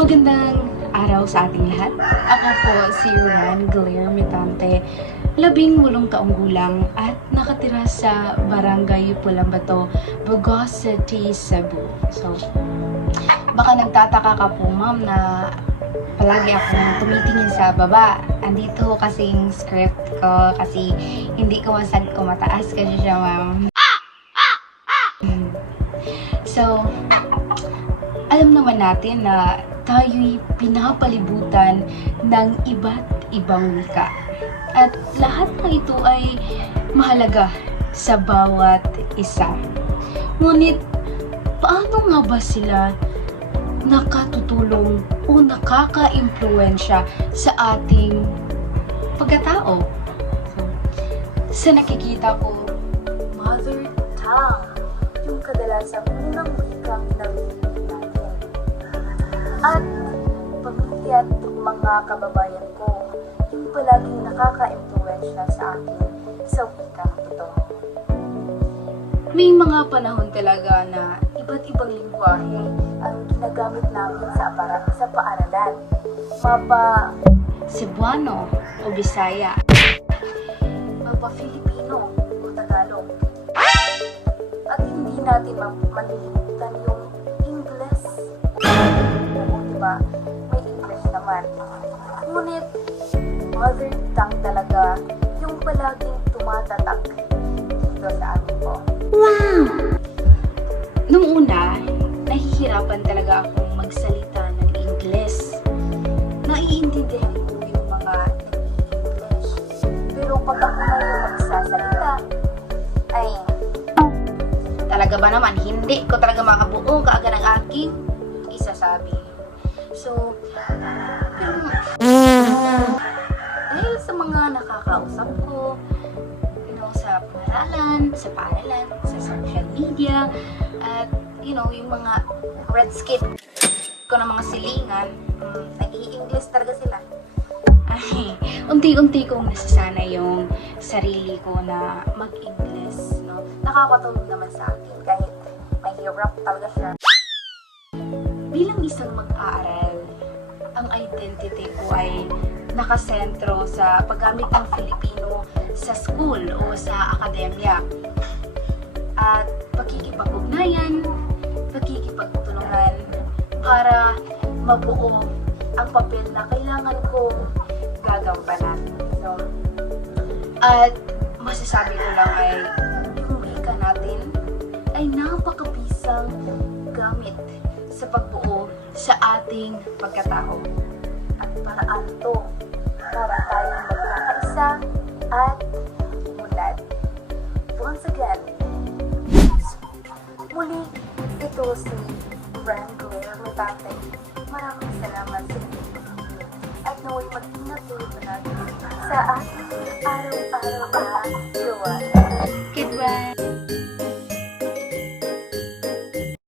Magandang araw sa ating lahat. Ako po si Rangler Mitante, 18 taong gulang at nakatira sa Barangay Pulambato, Bugos City, Cebu. So, baka nagtataka ka po ma'am na palagi akong tumitingin sa baba. Andito kasing script ko kasi hindi ko masag ko mataas kasi siya ma'am. So, alam naman natin na tayo'y pinapalibutan ng iba't ibang wika. At lahat ng ito ay mahalaga sa bawat isa. Ngunit, paano nga ba sila nakatutulong o nakaka-impluwensya sa ating pagkatao? So, sa nakikita ko, mother tongue, yung kadalasang unang wikang narinig natin. At pamilya at mga kababayan ko, yung palaging nakaka-impluwensya sa akin sa wikang ito. May mga panahon talaga na iba't ibang lingwahe ang ginagamit namin sa paaralan. Mapa Cebuano o Bisaya, mapa Filipino o Tagalog. At hindi natin malilimutan yung Ingles. Oo, diba? May English naman. Ngunit, mother tongue talaga yung palaging tumatatak dito sa amin po. Wow! Nung una, nahihirapan talaga akong magsalita ng Ingles. Naiintindihan ko yung mga nag-i-English. Pero pag ako na yung magsasalita, ay talaga ba naman, hindi ko talaga makabuo kaagad ang aking isasabi. So, pero, dahil sa mga nakakausap ko, sa paaralan, sa social media, at, yung mga red skip ko ng mga silingan, nag-i-English talaga sila. Ay, unti-unti kong nasasana yung sarili ko na mag-English, no? Nakakatulong naman sa akin kahit mahirap talaga siya. Bilang isang mag-aaral, ang identity ko ay nakasentro sa paggamit ng Filipino sa school o sa akademya. At pakikipag-ugnayan, pakikipagtulungan para mabuo ang papel na kailangan kong gagampanan. So, at masasabi ko lang ay yung wika natin ay napakabisang gamit sa pagbuo sa ating pagkatao. At paraan to para tayong magkakaisa at umunlad. Once again, muli ito si Rangler Mitante. Maraming salamat sa inyo at naway mag-ingat ulit natin sa ating araw-araw